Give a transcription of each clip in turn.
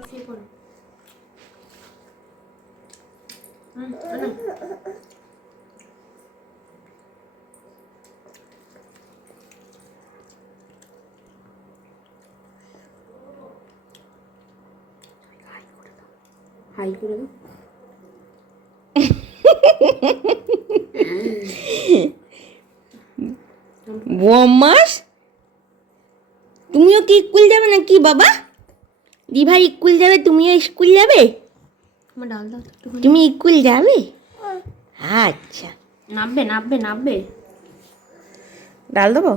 শুয়ে পড়ো হুম, হাই করে দাও বোমাস তুমিও কি স্কুল যাবে না কি বাবা দিভাই স্কুল যাবে তুমিও স্কুল যাবে? আমার ডাল দাও তুমি স্কুল যাবে? আচ্ছা। নাববে নাববে নাববে। ডাল দেবো?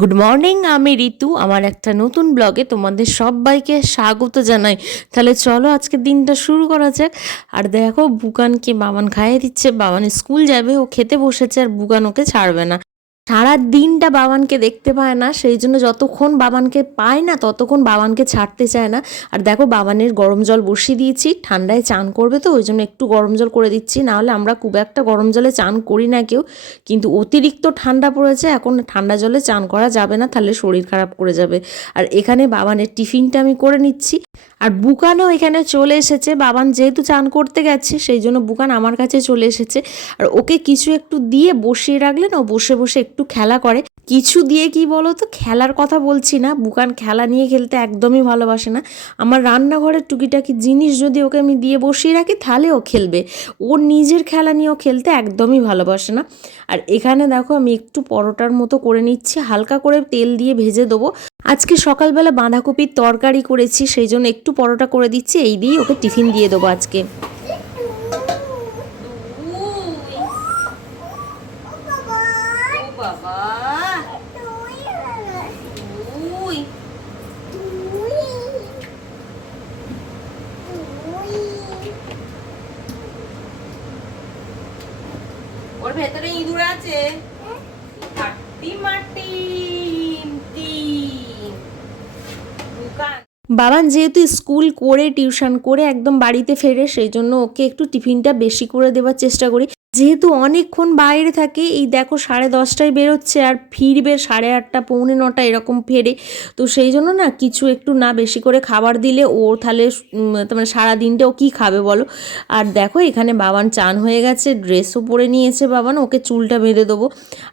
গুড মর্নিং আমি ঋতু। আমার একটা নতুন ব্লগে তোমাদের সবাইকে স্বাগত জানাই। তাহলে চলো আজকে দিনটা শুরু করা যাক। আর দেখো বুকানকে বাবান খাইয়ে দিচ্ছে। বাবান স্কুল যাবে ও খেতে বসেছে আর বুকান ওকে ছাড়বে না। সারা দিনটা বাবানকে দেখতে পায় না, সেই জন্য যতক্ষণ বাবানকে পায় না, ততক্ষণ বাবানকে ছাড়তে চায় না। আর দেখো, বাবানের গরম জল বসিয়ে দিয়েছি, ঠান্ডায় চান করবে তো, ওই জন্য একটু গরম জল করে দিচ্ছি, নাহলে আমরা খুব একটা গরম জলে চান করি না কেউ। কিন্তু অতিরিক্ত ঠান্ডা পড়েছে, এখন ঠান্ডা জলে চান করা যাবে না, তাহলে শরীর খারাপ করে যাবে। আর এখানে বাবানের টিফিনটা আমি করে নিচ্ছি। আর বুকানও এখানে চলে এসেছে, বাবান যেহেতু চান করতে গেছে, সেই জন্য বুকান আমার কাছে চলে এসেছে। আর ওকে কিছু একটু দিয়ে বসিয়ে রাখলেন ও বসে বসে একটু খেলা করে। কিছু দিয়ে কি বলো তো খেলার কথা বলছি না। বুকান খেলা নিয়ে খেলতে একদমই ভালোবাসে না। আমার রান্নাঘরের টুকিটাকি জিনিস যদি ওকে আমি দিয়ে বসিয়ে রাখি, তাহলে ও খেলবে। ওর নিজের খেলা নিয়েও খেলতে একদমই ভালোবাসে না। আর এখানে দেখো, আমি একটু পরোটার মতো করে নিচ্ছি। হালকা করে তেল দিয়ে ভেজে দেবো। আজকে সকালবেলা বাঁধাকপির তরকারি করেছি, সেই জন্য একটু পরোটা করে দিচ্ছি। এই দিয়েই ওকে টিফিন দিয়ে দেবো আজকে। ভেতরে ইঁদুর আছে। বাবান যেহেতু স্কুল করে, টিউশন করে একদম বাড়িতে ফেরে, সেই জন্য ওকে একটু টিফিনটা বেশি করে দেওয়ার চেষ্টা করি। যেহেতু অনেকক্ষণ বাইরে থাকে, এই দেখো সাড়ে দশটায় বেরোচ্ছে আর ফিরবে সাড়ে আটটা, পৌনে নটা এরকম ফেরে। তো সেই জন্য না কিছু একটু না বেশি করে খাবার দিলে ও তাহলে মানে সারা দিনটা ও কী খাবে বলো? আর দেখো এখানে বাবান চান হয়ে গেছে ড্রেসও পরে নিয়েছে বাবান, ওকে চুলটা বেঁধে দেবো।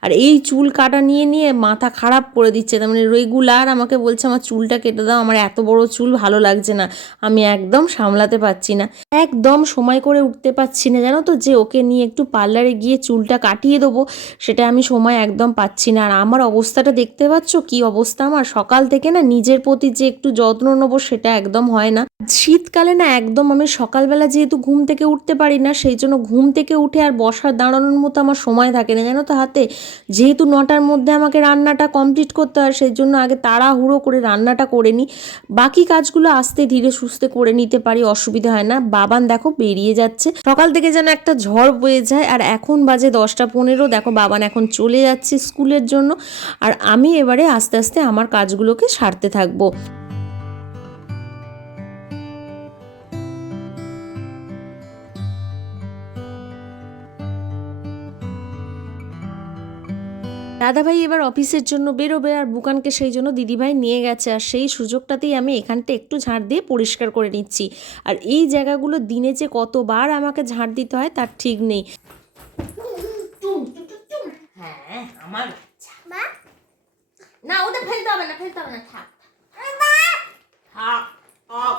আর এই চুল কাটা নিয়ে নিয়ে মাথা খারাপ করে দিচ্ছে, তার মানে রেগুলার আমাকে বলছে, আমার চুলটা কেটে দাও, আমার এত বড় চুল ভালো লাগছে না, আমি একদম সামলাতে পারছি না। একদম সময় করে উঠতে পারছি না, জানো তো? যে ওকে নিয়ে একটু পার্লারে গিয়ে চুলটা কাটিয়ে দেবো, সেটা আমি সময় একদম পাচ্ছি না। আর আমার অবস্থাটা দেখতে পাচ্ছ? কি অবস্থা আমার? সকাল থেকে না নিজের প্রতি যে একটু যত্ন নেব, সেটা একদম হয় না। শীতকালে না একদম আমি সকালবেলা যেহেতু ঘুম থেকে উঠতে পারি না, সেই জন্য ঘুম থেকে উঠে আর বসার দাঁড়ানোর মতো আমার সময় থাকে না। জানো তো হাতে? যেহেতু নটার মধ্যে আমাকে রান্নাটা কমপ্লিট করতে হয়, সেই জন্য আগে তাড়াহুড়ো করে রান্নাটা করে নিই। বাকি কাজগুলো আস্তে ধীরে সুস্থে করে নিতে পারি, অসুবিধা হয় না। বাবান দেখো বেরিয়ে যাচ্ছে। সকাল থেকে যেন একটা ঝড় বয়ে যায় আর এখন বাজে দশটা পনেরো। দেখো বাবান এখন চলে যাচ্ছে স্কুলের জন্য আর আমি এবারে আস্তে আস্তে আমার কাজগুলোকে সারতে থাকব। দাদাভাই এবার অফিসের জন্য বেরোবে আর বুকানকে সেই জন্য দিদিভাই নিয়ে গেছে। আর সেই সুযোগটাতেই আমি এখানটা একটু ঝাড় দিয়ে পরিষ্কার করে নিচ্ছি। আর এই জায়গাগুলো দিনে যে কতবার আমাকে ঝাড় দিতে হয় তার ঠিক নেই। হ্যাঁ না ওটা ফেলতে হবে না ফেলতে হবে না থাক। থাক থাক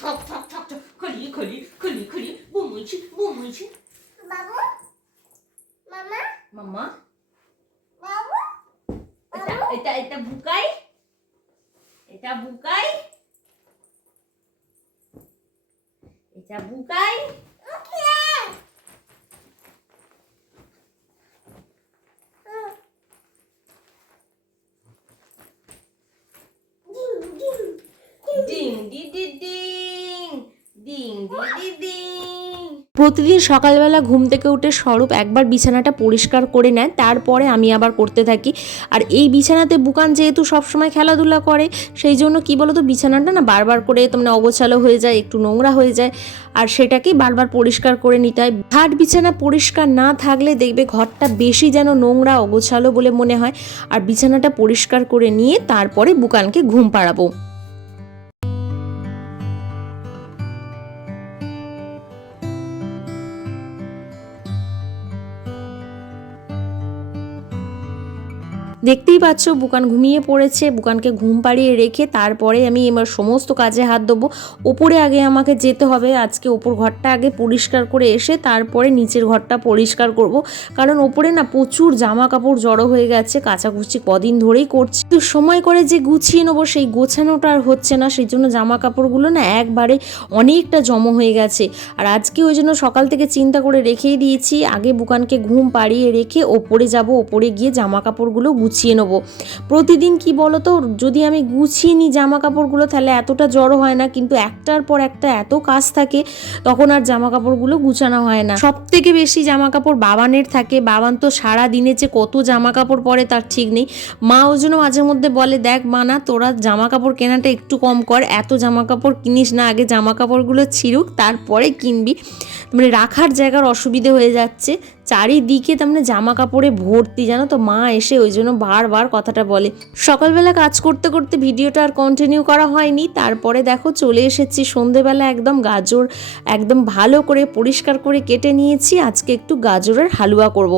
ছক ছক ছক ছক খলি খলি খলি খলি বুমুইছি বুমুইছি বাবু? মামা? এটা এটা এটা বুকাই এটা বুকাই এটা বুকাই প্রতিদিন সকালবেলা ঘুম থেকে উঠে স্বরূপ একবার বিছানাটা পরিষ্কার করে নেয় তারপরে আমি আবার করতে থাকি। আর এই বিছানাতে বুকান যেহেতু সবসময় খেলাধুলা করে, সেই জন্য কি বলতো, বিছানাটা না বারবার করে মানে অগোছালো হয়ে যায়, একটু নোংরা হয়ে যায়, আর সেটাকেই বারবার পরিষ্কার করে নিতে হয়। ঘাট বিছানা পরিষ্কার না থাকলে দেখবে ঘরটা বেশি যেন নোংরা, অগোছালো বলে মনে হয়। আর বিছানাটা পরিষ্কার করে নিয়ে তারপরে বুকানকে ঘুম পাড়াবো। দেখতেই পাচ্ছ, বুকান ঘুমিয়ে পড়েছে, বুকানকে ঘুম পাড়িয়ে রেখে তারপরে আমি এবার সমস্ত কাজে হাত দেবো। ওপরে আগে আমাকে যেতে হবে, আজকে ওপর ঘরটা আগে পরিষ্কার করে এসে তারপরে নিচের ঘরটা পরিষ্কার করব। কারণ ওপরে না প্রচুর জামা কাপড় জড়ো হয়ে গেছে, কাচাকুচি কদিন ধরেই করছি। তো সময় করে যে গুছিয়ে নেব, সেই গোছানোটা আর হচ্ছে না। সেই জন্য জামা কাপড়গুলো না একবারে অনেকটা জমা হয়ে গেছে। আর আজকে ওই জন্য সকাল থেকে চিন্তা করে রেখেই দিয়েছি, আগে বুকানকে ঘুম পাড়িয়ে রেখে ওপরে যাব, ওপরে গিয়ে জামা কাপড়গুলো গুছিয়ে নেব। প্রতিদিন কি বলো তো যদি আমি গুছিয়ে নিই জামা কাপড়গুলো তাহলে এতটা জড়ো হয় না, কিন্তু একটার পর একটা এত কাজ থাকে, তখন আর জামা কাপড়গুলো গুছানো হয় না। সব থেকে বেশি জামা কাপড় বাবানের থাকে। বাবান তো সারা দিনে যে কত জামা কাপড় পরে তার ঠিক নেই। মা ওই জন্য মাঝে মধ্যে বলে, দেখ মানা তোরা জামা কাপড় কেনাটা একটু কম কর। এত জামা কাপড় কিনিস না, আগে জামা কাপড়গুলো ছিড়ুক, তারপরে কিনবি। মানে রাখার জায়গার অসুবিধে হয়ে যাচ্ছে। চারিদিকে তার মানে জামা কাপড়ে ভর্তি, জানো তো মা এসে ওই জন্য বারবার কথাটা বলে সকালবেলা কাজ করতে করতে ভিডিওটা আর কন্টিনিউ করা হয়নি, তারপরে দেখো চলে এসেছি, সন্ধেবেলা একদম গাজর একদম ভালো করে পরিষ্কার করে কেটে নিয়েছি, আজকে একটু গাজরের হালুয়া করব।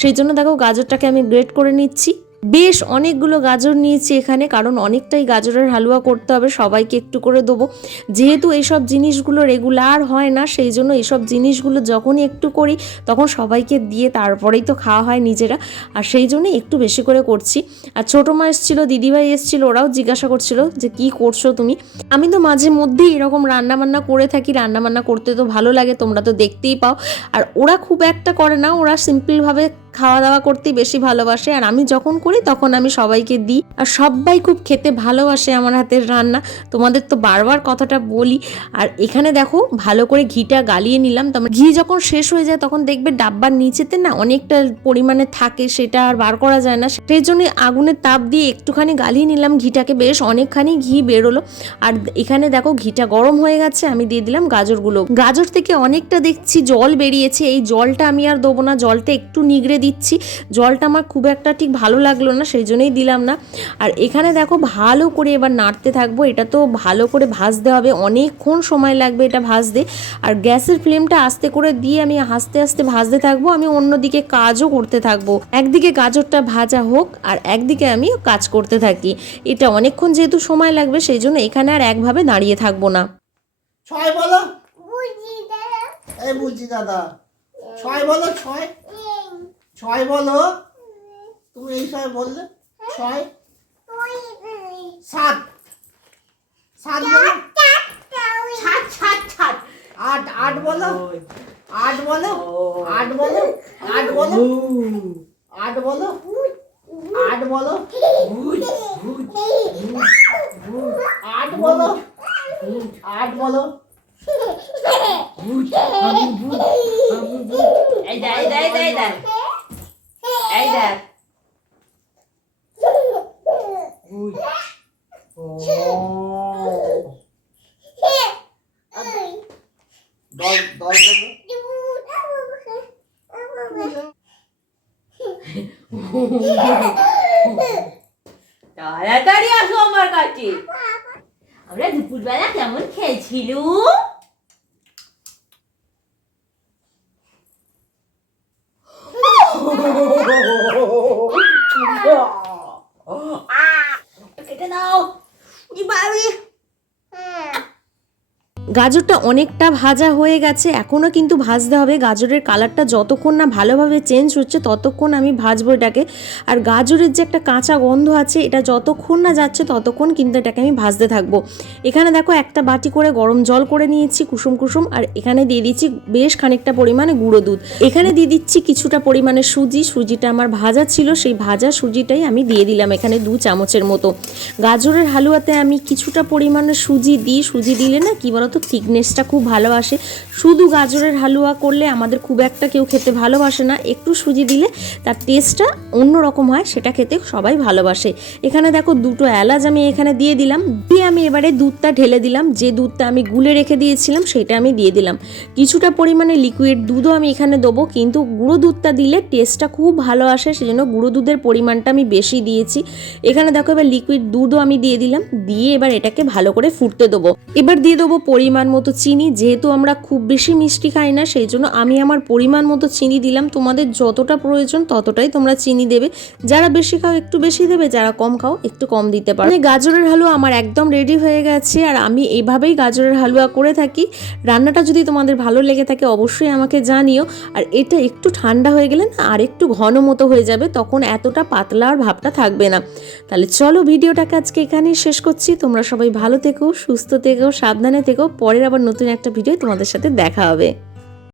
সেই জন্য দেখো গাজরটাকে আমি গ্রেট করে নিচ্ছি বেশ অনেকগুলো গাজর নিয়েছি এখানে, কারণ অনেকটাই গাজরের হালুয়া করতে হবে, সবাইকে একটু করে দেবো। যেহেতু এইসব জিনিসগুলো রেগুলার হয় না, সেই জন্য এইসব জিনিসগুলো যখনই একটু করি, তখন সবাইকে দিয়ে তারপরেই তো খাওয়া হয় নিজেরা। আর সেই জন্য একটু বেশি করে করছি। আর ছোটো মা এসেছিল, দিদিভাই এসেছিল, ওরাও জিজ্ঞাসা করছিল যে কি করছ তুমি? আমি তো মাঝে মধ্যেই এরকম রান্নাবান্না করে থাকি, রান্নাবান্না করতে তো ভালো লাগে, তোমরা তো দেখতেই পাও। আর ওরা খুব একটা করে না, ওরা সিম্পলভাবে খাওয়া দাওয়া করতেই বেশি ভালোবাসে, আর আমি যখন করি তখন আমি সবাইকে দিই। আর সবাই খুব খেতে ভালোবাসে আমার হাতের রান্না। তোমাদের তো বারবার কথাটা বলি। আর এখানে দেখো, ভালো করে ঘিটা গালিয়ে নিলাম। তোমার ঘি যখন শেষ হয়ে যায় তখন দেখবে ডাব্বার নিচেতে না অনেকটা পরিমাণে থাকে, সেটা আর বার করা যায় না। সেই জন্য আগুনের তাপ দিয়ে একটুখানি গালিয়ে নিলাম ঘিটাকে। বেশ অনেকখানি ঘি বেরোলো। আর এখানে দেখো, ঘিটা গরম হয়ে গেছে, আমি দিয়ে দিলাম গাজরগুলো। গাজর থেকে অনেকটা দেখছি জল বেরিয়েছে। এই জলটা আমি আর দেবো না, জলটা একটু নিগড়ে দিচ্ছি। জলটা আমার খুব একটা ঠিক ভালো লাগল না সেই জন্যই দিলাম না। আর এখানে দেখো ভালো করে এবার নাড়তে থাকব এটা তো ভালো করে ভাজতে হবে অনেকক্ষণ সময় লাগবে এটা ভাজতে। আর গ্যাসের ফ্লেমটা আস্তে করে দিয়ে আমি আস্তে আস্তে ভাজতে থাকব আমি অন্যদিকে কাজও করতে থাকব। একদিকে গাজরটা ভাজা হোক আর একদিকে আমি কাজ করতে থাকি। এটা অনেকক্ষণ যেহেতু সময় লাগবে সেই জন্য এখানে আর একভাবে দাঁড়িয়ে থাকব না। ছয় বলো। বুঝি দাদা। এই বুঝছি দাদা। ছয় বলো ছয়। ছয় বলো। তুমি এই সময় বললে। ছয়। সাত। সাত বলো। সাত সাত সাত। আট আট বলো। আট বলো। আট বলো। আট বলো। আট বলো। আট বলো। আট বলো। আট বলো। এই দেখ এই দেখ এই দেখ এই দেখ। তাড়াতাড়ি আসো আমার কাছে। আমরা দুপুরবেলা কেমন খেলছিলুম কেটে দাও কি পারবি গাজরটা অনেকটা ভাজা হয়ে গেছে, এখনও কিন্তু ভাজতে হবে। গাজরের কালারটা যতক্ষণ না ভালোভাবে চেঞ্জ হচ্ছে, ততক্ষণ আমি ভাজবো এটাকে। আর গাজরের যে একটা কাঁচা গন্ধ আছে, এটা যতক্ষণ না যাচ্ছে, ততক্ষণ কিন্তু এটাকে আমি ভাজতে থাকব। এখানে দেখো একটা বাটি করে গরম জল করে নিয়েছি, কুসুম কুসুম, আর এখানে দিয়ে দিচ্ছি বেশ খানিকটা পরিমাণে গুঁড়ো দুধ। এখানে দিয়ে দিচ্ছি কিছুটা পরিমাণে সুজি, সুজিটা আমার ভাজা ছিল, সেই ভাজা সুজিটাই আমি দিয়ে দিলাম এখানে দু চামচের মতো। গাজরের হালুয়াতে আমি কিছুটা পরিমাণে সুজি দিই, সুজি দিলে না কি বলতো থিকনেসটা খুব ভালোবাসে শুধু গাজরের হালুয়া করলে আমাদের খুব একটা কেউ খেতে ভালোবাসে না। একটু সুজি দিলে তার টেস্টটা অন্যরকম হয়, সেটা খেতে সবাই ভালোবাসে। এখানে দেখো দুটো এলাচ আমি এখানে দিয়ে দিলাম। দিয়ে আমি এবারে দুধটা ঢেলে দিলাম। যে দুধটা আমি গুলে রেখে দিয়েছিলাম, সেটা আমি দিয়ে দিলাম। কিছুটা পরিমাণে লিকুইড দুধও আমি এখানে দেবো, কিন্তু গুঁড়ো দুধটা দিলে টেস্টটা খুব ভালো আসে, সেজন্য গুঁড়ো দুধের পরিমাণটা আমি বেশি দিয়েছি। এখানে দেখো এবার লিকুইড দুধও আমি দিয়ে দিলাম। দিয়ে এবার এটাকে ভালো করে ফুটতে দেবো। এবার দিয়ে দেবো পরিমাণ পরিমাণ মতো চিনি, যেহেতু আমরা খুব বেশি মিষ্টি খাই না, সেই জন্য আমি আমার পরিমাণ মতো চিনি দিলাম। তোমাদের যতটা প্রয়োজন ততটাই তোমরা চিনি দেবে। যারা বেশি খাও, একটু বেশি দেবে, যারা কম খাও, একটু কম দিতে পারো। মানে গাজরের হালুয়া আমার একদম রেডি হয়ে গেছে, আর আমি এভাবেই গাজরের হালুয়া করে থাকি। রান্নাটা যদি তোমাদের ভালো লেগে থাকে, অবশ্যই আমাকে জানিও। আর এটা একটু ঠান্ডা হয়ে গেলে না, আর একটু ঘন মতো হয়ে যাবে, তখন এতটা পাতলা আর ভাবটা থাকবে না। তাহলে চলো, ভিডিওটাকে আজকে এখানেই শেষ করছি। তোমরা সবাই ভালো থেকো, সুস্থ থেকো, সাবধানে থেকো। পরের আবার নতুন একটা ভিডিও তোমাদের সাথে দেখা হবে।